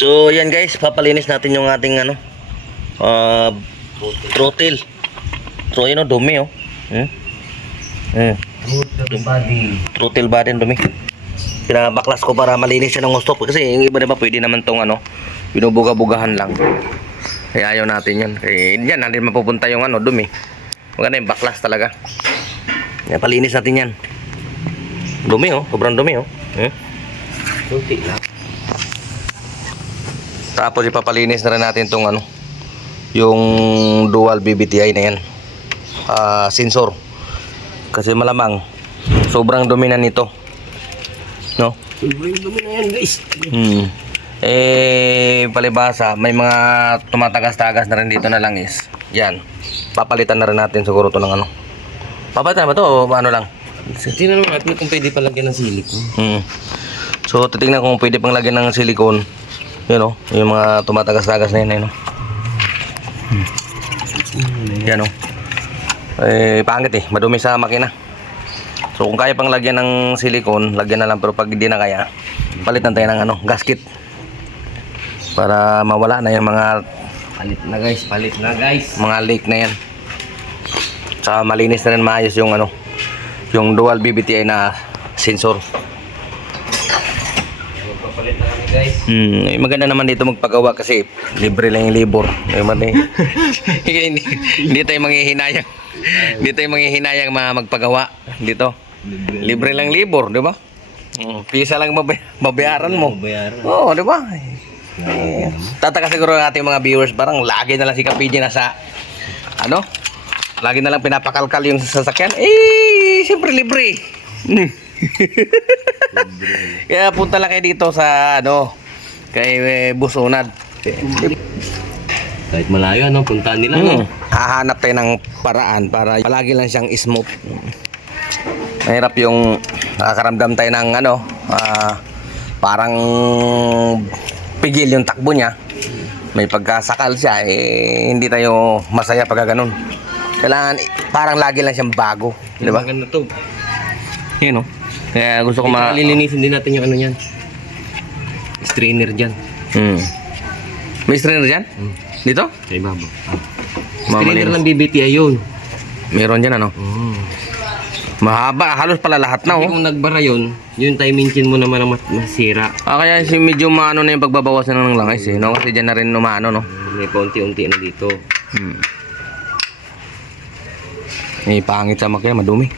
So yan guys, papalinis natin yung ating ano throttle. So yun o, dumi o. Throttle body. Throttle body dumi. Pinabaklas ko para malinis siya ng gusto. Kasi yung iba diba pwede naman tong ano, binubuga-bugahan lang. Kaya ayaw natin yan. Kaya yan, natin mapupunta yung ano, dumi. Maganda yung baklas talaga. Yan, palinis natin yan. Dumi oh, sobrang dumi oh. Kunti lang. Tapos ipapalinis na rin natin tong ano, yung dual BBTI na yan. Sensor. Kasi malamang sobrang dumi na nito. No? Sobrang dumi na yan guys. Palibasa, may mga tumatagas-tagas na rin dito na langis. Yan. Papalitan na rin natin siguro to ng ano. Papalitan ba to o ano lang? Tingnan natin kung pwede pa lagyan ng silicone. So, titingnan kung pwede pang lagyan ng silicone. Yun o, yung mga tumatagas-tagas na yun. Yan o. Pangit eh, madumi sa makina. So, kung kaya pang lagyan ng silicone, lagyan na lang. Pero pag hindi na kaya, palitan tayo ng ano, gasket. Para mawala na yung mga Palit na guys. mga leak na yan. Tsaka malinis na rin maayos yung ano, yung dual BBTI na sensor. Magpapalit na kami guys. Maganda naman dito magpagawa kasi libre lang yung labor. Hindi tayo manghihinayang. Hindi tayo manghihinayang magpagawa dito. Libre lang labor, di ba? Pisa lang babayaran mo. Oo, di ba? Tataka siguro ng ating mga viewers, parang lagi na lang si Kapidji nasa ano? Lagi na lang pinapakalkal yung sasakyan. Siyempre libre. Kaya punta lang kayo dito sa ano, kay Busunad. Kahit malayo ano, puntaan nila no? Hahanap tayo ng paraan para palagi lang siyang smooth. Mahirap yung nakakaramdam tayo ng ano, parang pigil yung takbo niya. May pagkasakal siya, hindi tayo masaya pag ganun. Kailangan parang lagi lang siyang bago, di ba? Maganda to. Yun, no? Kaya gusto ko lilinisin din natin yung ano niyan. Strainer diyan. May strainer diyan? Dito? Sa ibabaw. Malinis. Strainer ng BBTI yun. Meron diyan ano? Mahaba, halos pala lahat na, Kung nagbara yun, yung timing mo naman ang masira. Kaya medyo maano na yung pagbabawasan ng langis no? Kasi dyan na rin umaano, no? May paunti-unti na dito. Pangit sa makina, madumi.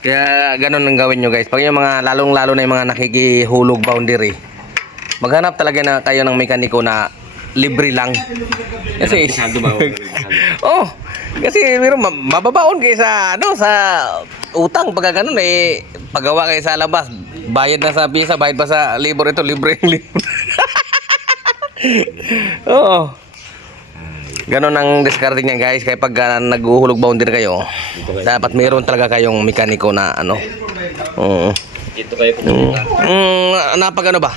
Kaya ganun ang gawin nyo guys. Pag yung mga lalong-lalo na yung mga nakikihulog boundary, maghanap talaga na kayo ng mekaniko na libre lang. Kasi kasi mababaon kayo sa ano, sa utang pag ganun pagawa kayo sa labas, bayad na sa pisa, bayad pa sa labor, ito libre yung labor. Oo. Ganon ang discarding niya guys. Kaya pag naghuhulog boundary kayo, dapat mayroon talaga kayong mekaniko na ano. Dito kayo pumunta. Napag ano ba?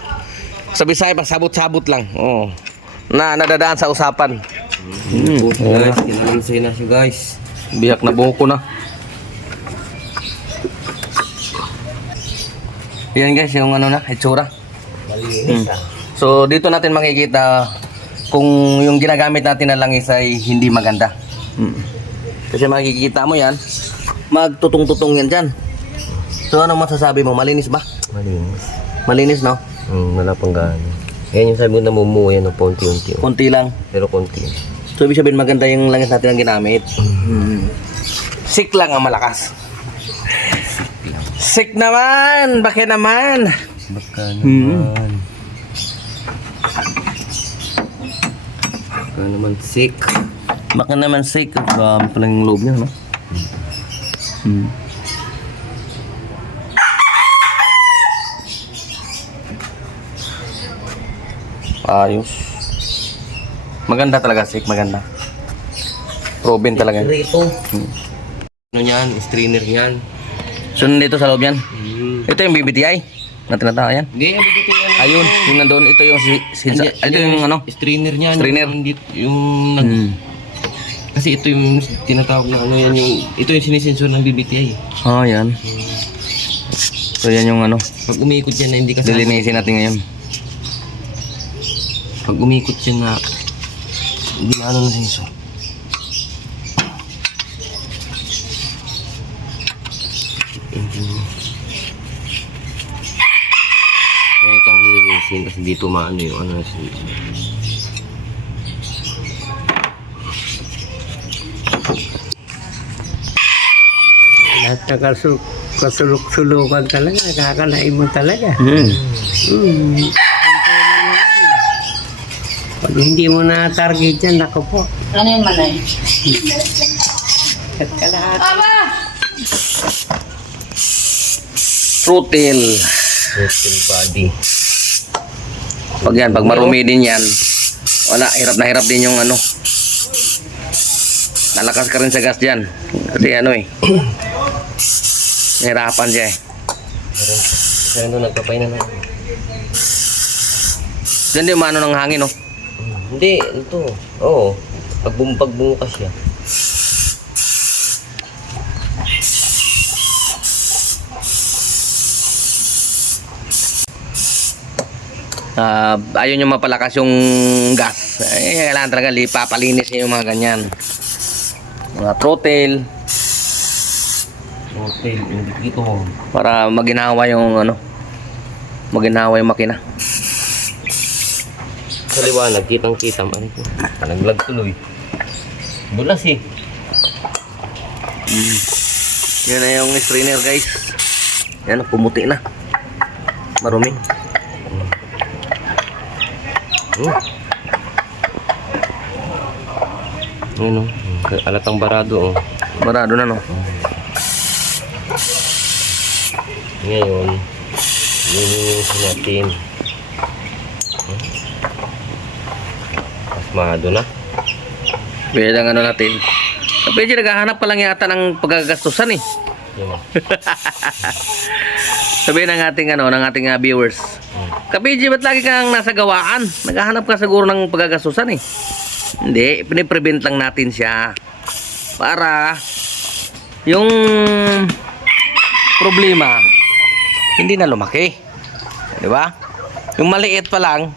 Sa Bisaya pa sabot-sabot lang. Nadadaan sa usapan. Guys, kinalansay na siya guys. Biyak na buko na. Yan guys, yung ano na, itsura. Malinis So dito natin makikita kung yung ginagamit natin na langis ay hindi maganda. Kasi makikita mo yan, magtutong-tutong yan dyan. So ano masasabi mo, malinis ba? Malinis. Malinis, no? Wala pang gano. Yan yung sabi mo namumuo yan, paunti-unti. Konti lang. Pero konti. So ibig sabihin maganda yung langis natin ang ginamit. Sik lang ang malakas. Sik naman! Bakit naman? Baka naman. Baka naman sick. Baka naman sik. Grabe pala yung loob niya, no? Ayos. Maganda talaga, sik. Maganda. Proven talaga. Ito. Ano yan? Strainer yan. So nandito sa loob yan. Ito yung BBTI na tinatawag yan. Hindi, ang BBTI yan. Ayun, yung nandun. Ito yung ito yung ano? Strainer niyan. Strainer. Kasi ito yung tinatawag na ano yan yung ito yung sinisensor ng BBTI. Yan. So yan yung ano, Pag umikot yan na hindi kasama. lilinisin natin ngayon. Pag umikot yan na hindi na ano na sensor. Ito ang lilinisin kasi dito maano yung ano na sensor. Lahat na kasuluk-sulukan talaga, kakalain mo talaga. Pag hindi mo na target yan, naku po. Ano yun, Manay? At kalahati. Frutil. Total body. Pag yan, pag marumi din yan, wala, hirap na hirap din yung ano. Nalakas ka rin sa gas dyan. Kasi ano eh. Nahirapan siya eh. Meron doon nagpapay na lang. Diyan din umano ng hangin, no? Hindi, ito. Oo. Pagbumukas siya. Ayun yung mapalakas yung gas. Kailangan talaga papalinis niya yung mga ganyan. Mga throttle. Hotel, dito. Para maginawa yung ano. Maginawa yung makina. Sa liwanag, kitang-kita. Ano ito? Naglag tuloy. Bulas eh. Yan na yung strainer, guys. Yan, pumuti na. Marumi. Ano? Alatang barado oh. Marado na, no? Ngayon, linisin natin. Pasmado na. Pwede lang ano natin. Pwede naghahanap pa lang yata ng paggagastusan eh. Yan. Sabihin ng ating ano, ng ating viewers. Kapiji, ba't lagi kang nasa gawaan? Naghahanap ka siguro ng paggagastusan eh. Hindi, piniprevent lang natin siya. Para yung problema hindi na lumaki. Di ba? Yung maliit pa lang,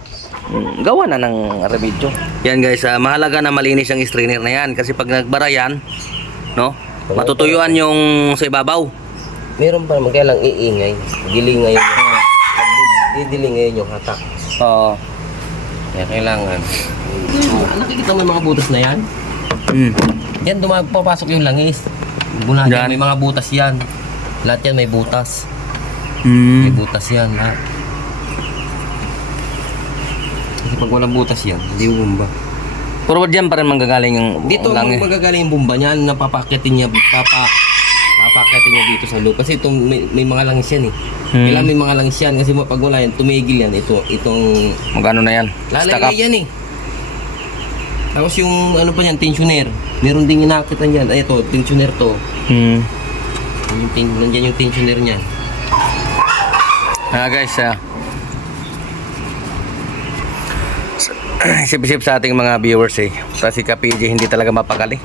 gawa na ng remedyo. Yan guys, mahalaga na malinis ang strainer na yan. Kasi pag nagbara yan, no, matutuyuan yung sa ibabaw. Meron pa naman kaya lang iingay. Gilingay yung didilingay yung hata. Oo. Kaya kailangan. Nakikita mo yung mga butas na yan? Yan, papasok yung langis. Bulan Yan. may mga butas yan. Lahat yan may butas. May butas yan lahat. Kasi pag walang butas yan, hindi bumba. Pero dyan pa rin manggagaling yung Dito langis. magagaling yung bumba niyan, napapakitin niya, papakitin niya dito sa loob. Kasi itong may mga langis yan eh. Kailangan may mga langis yan kasi pag wala yan, tumigil yan. Itong Magkano na yan? Stack up. lalagay yan eh. Tapos yung ano pa yan, tensioner. Meron ding inakitan yan. Ay ito, tensioner to. Nandiyan yung tensioner niyan. Guys, isip-isip sa ating mga viewers eh. Kasi si PJ hindi talaga mapakali.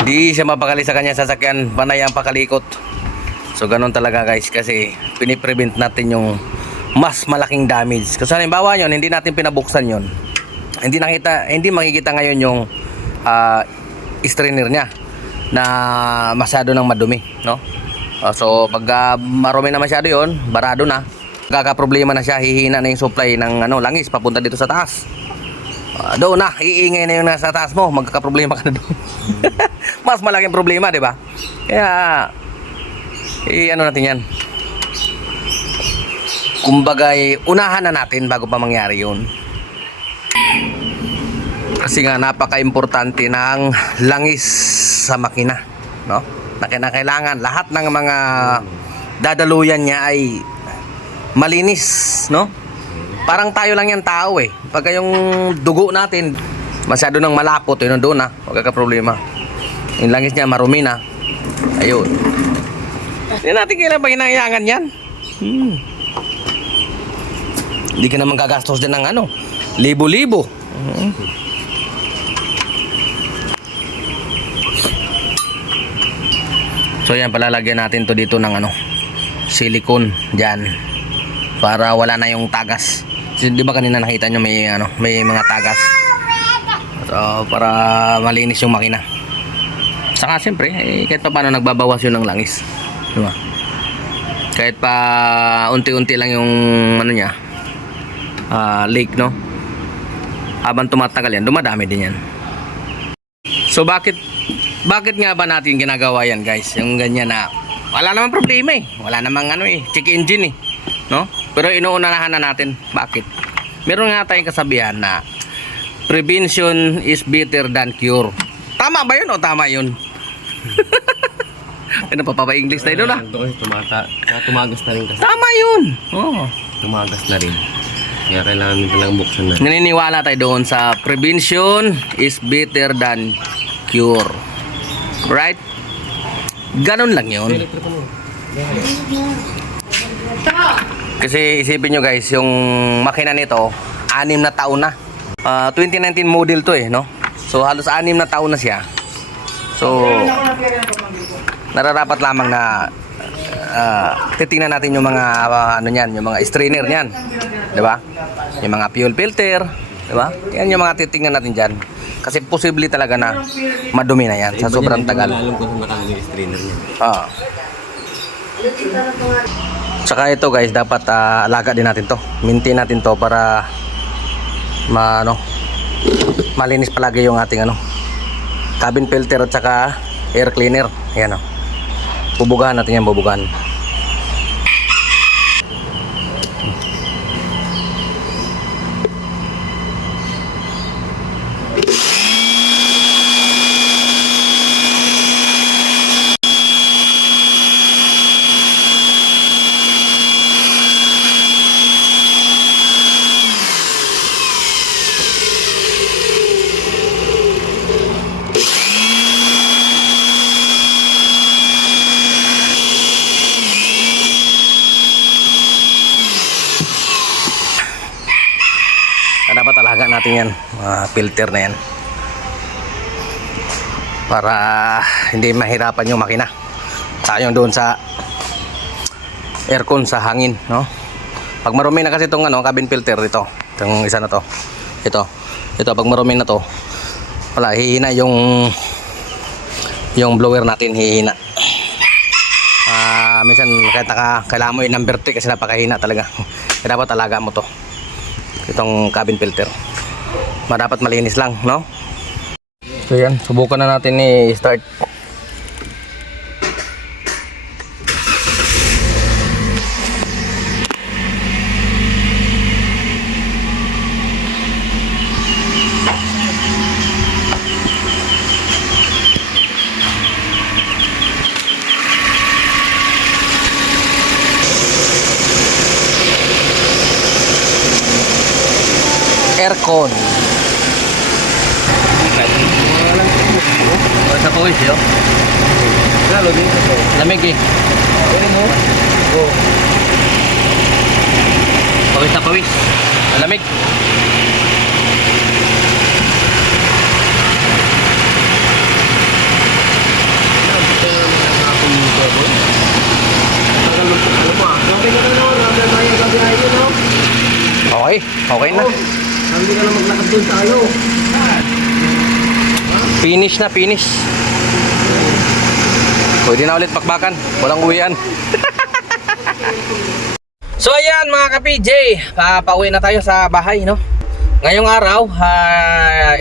Hindi siya mapakali sa kanya sasakyan, panay ang pakalikot. So ganun talaga guys, kasi piniprevent natin yung mas malaking damage. Kasi halimbawa yun, hindi natin pinabuksan yun. Hindi makikita ngayon yung strainer niya na masyado nang madumi, no? So pag marumi na masyado yun, barado na. Kakaproblema na siya, hihina na yung supply ng ano, langis papunta dito sa taas. Doon na, iingay na yung nasa taas mo, magkakaproblema ka na doon. Mas malaking problema, di ba? Kaya, ano natin yan. Kumbaga, unahan na natin bago pa mangyari yun. Kasi nga, napaka-importante ng langis sa makina. No? Na kailangan, lahat ng mga dadaluyan niya ay malinis, no? Parang tayo lang yan tao eh. Pagka yung dugo natin masyado nang malapot, yun doon na, magkakaproblema. Yung langis niya marumi na. Ayun. Hindi natin kailan pa hinahyangan yan. Hindi ka naman gagastos din ng ano, libo-libo. So yan, palalagyan natin to dito ng ano, silicone diyan para wala na yung tagas. Kasi di ba kanina nakita nyo may mga tagas. So, para malinis yung makina. Saka siyempre, kahit pa paano nagbabawas yun ng langis. Di ba? Kahit pa unti-unti lang yung niya, leak, no? Habang tumatagal yan, dumadami din yan. So bakit nga ba natin ginagawa yan, guys? Yung ganyan na wala namang problema eh. Wala namang check engine eh, no? Pero inuunahan na natin. Bakit? Meron nga tayong kasabihan na prevention is better than cure. Tama ba yun o tama yun? Ano pa English tayo doon Tumagas na rin kasi. Tama yun. Oh. Tumagas na rin. Kaya kailangan nyo talagang buksan na. Naniniwala tayo doon sa prevention is better than cure. Right? Ganon lang yun. Kasi isipin nyo guys, yung makina nito 6 na taon na. 2019 model to no? So halos 6 na taon na siya. So nararapat lamang na titingnan natin yung mga yung mga strainer niyan, 'di ba? Yung mga fuel filter, 'di ba? Yan yung mga titingnan natin diyan. Kasi posible talaga na madumi na yan sa sobrang tagal. Alam ko kung matanggal yung strainer niya. Saka ito guys, dapat alaga din natin to. Maintain natin to para malinis palagi yung ating cabin filter at saka air cleaner. Ayan bubugahan natin yan, bubugahan. Dapat alaga natin yan, filter na yan, para hindi mahirapan yung makina. Sayang doon sa aircon, sa hangin, no? Pag marumi na kasi itong cabin filter itong isa na to, ito pag marumi na to, wala, hihina yung blower natin, hihina. Minsan kahit kailangan mo yung number 3 kasi napakahina talaga. Kaya dapat alaga mo to, itong cabin filter. Dapat malinis lang, no? So yan, subukan na natin i-start. Aircon. Sa pawis yun? Lalo din ito. Lamig eh. Pwede mo? Oo. Pawis na pawis. Lamig. Okay na. Hindi ka na maglakad doon tayo. Finish na, finish. Pwede na ulit pakbakan. Walang uwian. So ayan mga ka-PJ, pauwi na tayo sa bahay, no? Ngayong araw,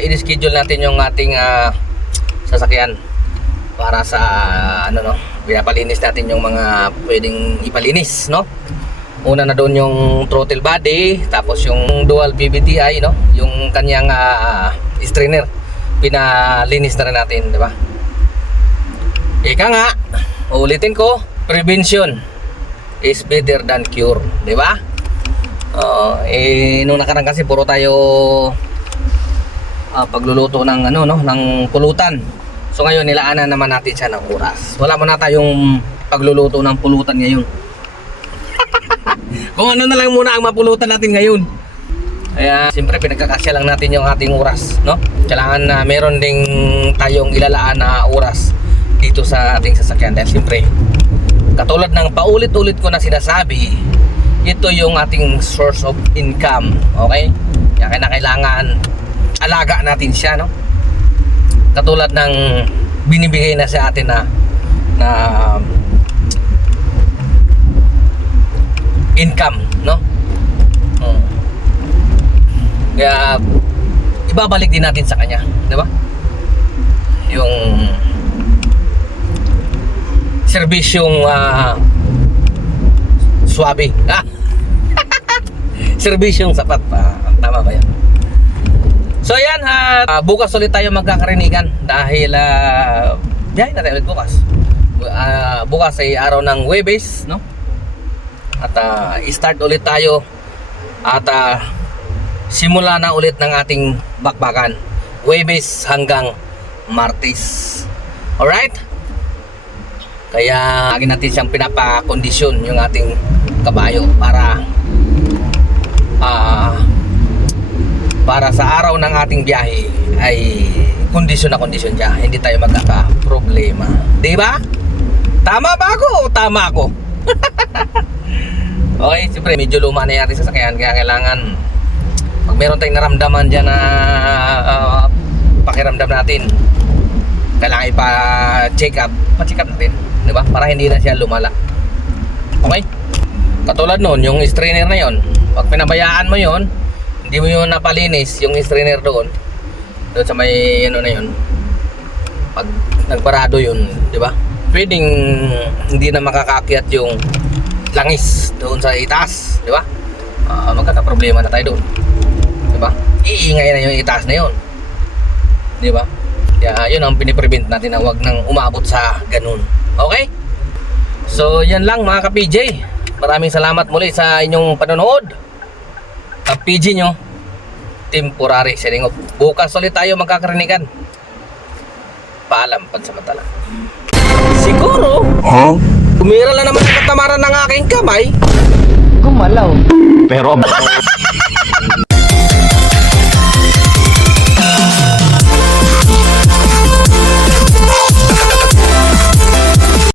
in-schedule natin yung ating sasakyan para sa pinapalinis natin yung mga pwedeng ipalinis, no? Una na doon yung throttle body, tapos yung dual PBTI, no? Yung kanyang strainer, pinalinis na rin natin, di ba? Ika nga, ulitin ko, prevention is better than cure, di ba? Nung nakaraan kasi puro tayo pagluluto ng ng pulutan. So ngayon nilaanan naman natin siya ng oras. Wala mo na tayong pagluluto ng pulutan ngayon. Kung ano na lang muna ang mapulutan natin ngayon. Kaya siyempre pinagkakasya lang natin yung ating oras, no? Kailangan na meron ding tayong ilalaan na oras dito sa ating sasakyan dahil siyempre Katulad ng paulit-ulit ko na sinasabi, ito yung ating source of income. Okay? Kaya kailangan alaga natin siya, no? Katulad ng binibigay na sa atin na income, no? Kaya ibabalik din natin sa kanya, di ba? Yung serbisyong swabe. Serbisyong sapat pa. Tama ba yan? So yan, bukas ulit tayo magkakarinigan dahil biyahe na tayo ulit bukas. Bukas ay araw ng Huwebes, no? At start ulit tayo at simula na ulit ng ating bakbakan. Huwebes hanggang Martes. Alright? Kaya lagi natin siyang pinapakondisyon yung ating kabayo para sa araw ng ating biyahe ay kondisyon na kondisyon siya. Hindi tayo magkaka-problema. Diba? Tama ba ako o tama ako? Okay, siyempre medyo luma na yung ating sasakyan, kaya kailangan pag meron tayong naramdaman dyan na pakiramdam natin, kailangan ipa-check up natin, di ba? Para hindi na siya lumala. Okay? Katulad nun, yung strainer na yon, pag pinabayaan mo yon, hindi mo yun napalinis, yung strainer doon sa may ano na yun, pag nagparado yun, di ba? Pwedeng hindi na makakaakyat yung langis doon sa itaas, di ba? Magkakaproblema na tayo doon, di ba? Iingay na yung itaas na yun, di ba? Kaya yun ang piniprevent natin na wag nang umabot sa ganun. Okay? So yan lang mga ka-PJ. Maraming salamat muli sa inyong panonood. Ka-PJ nyo, temporary setting off. Bukas ulit tayo magkakarinigan. Paalam pansamantala. Siguro umira lang naman ang katamaran ng aking kamay. Gumalaw. Pero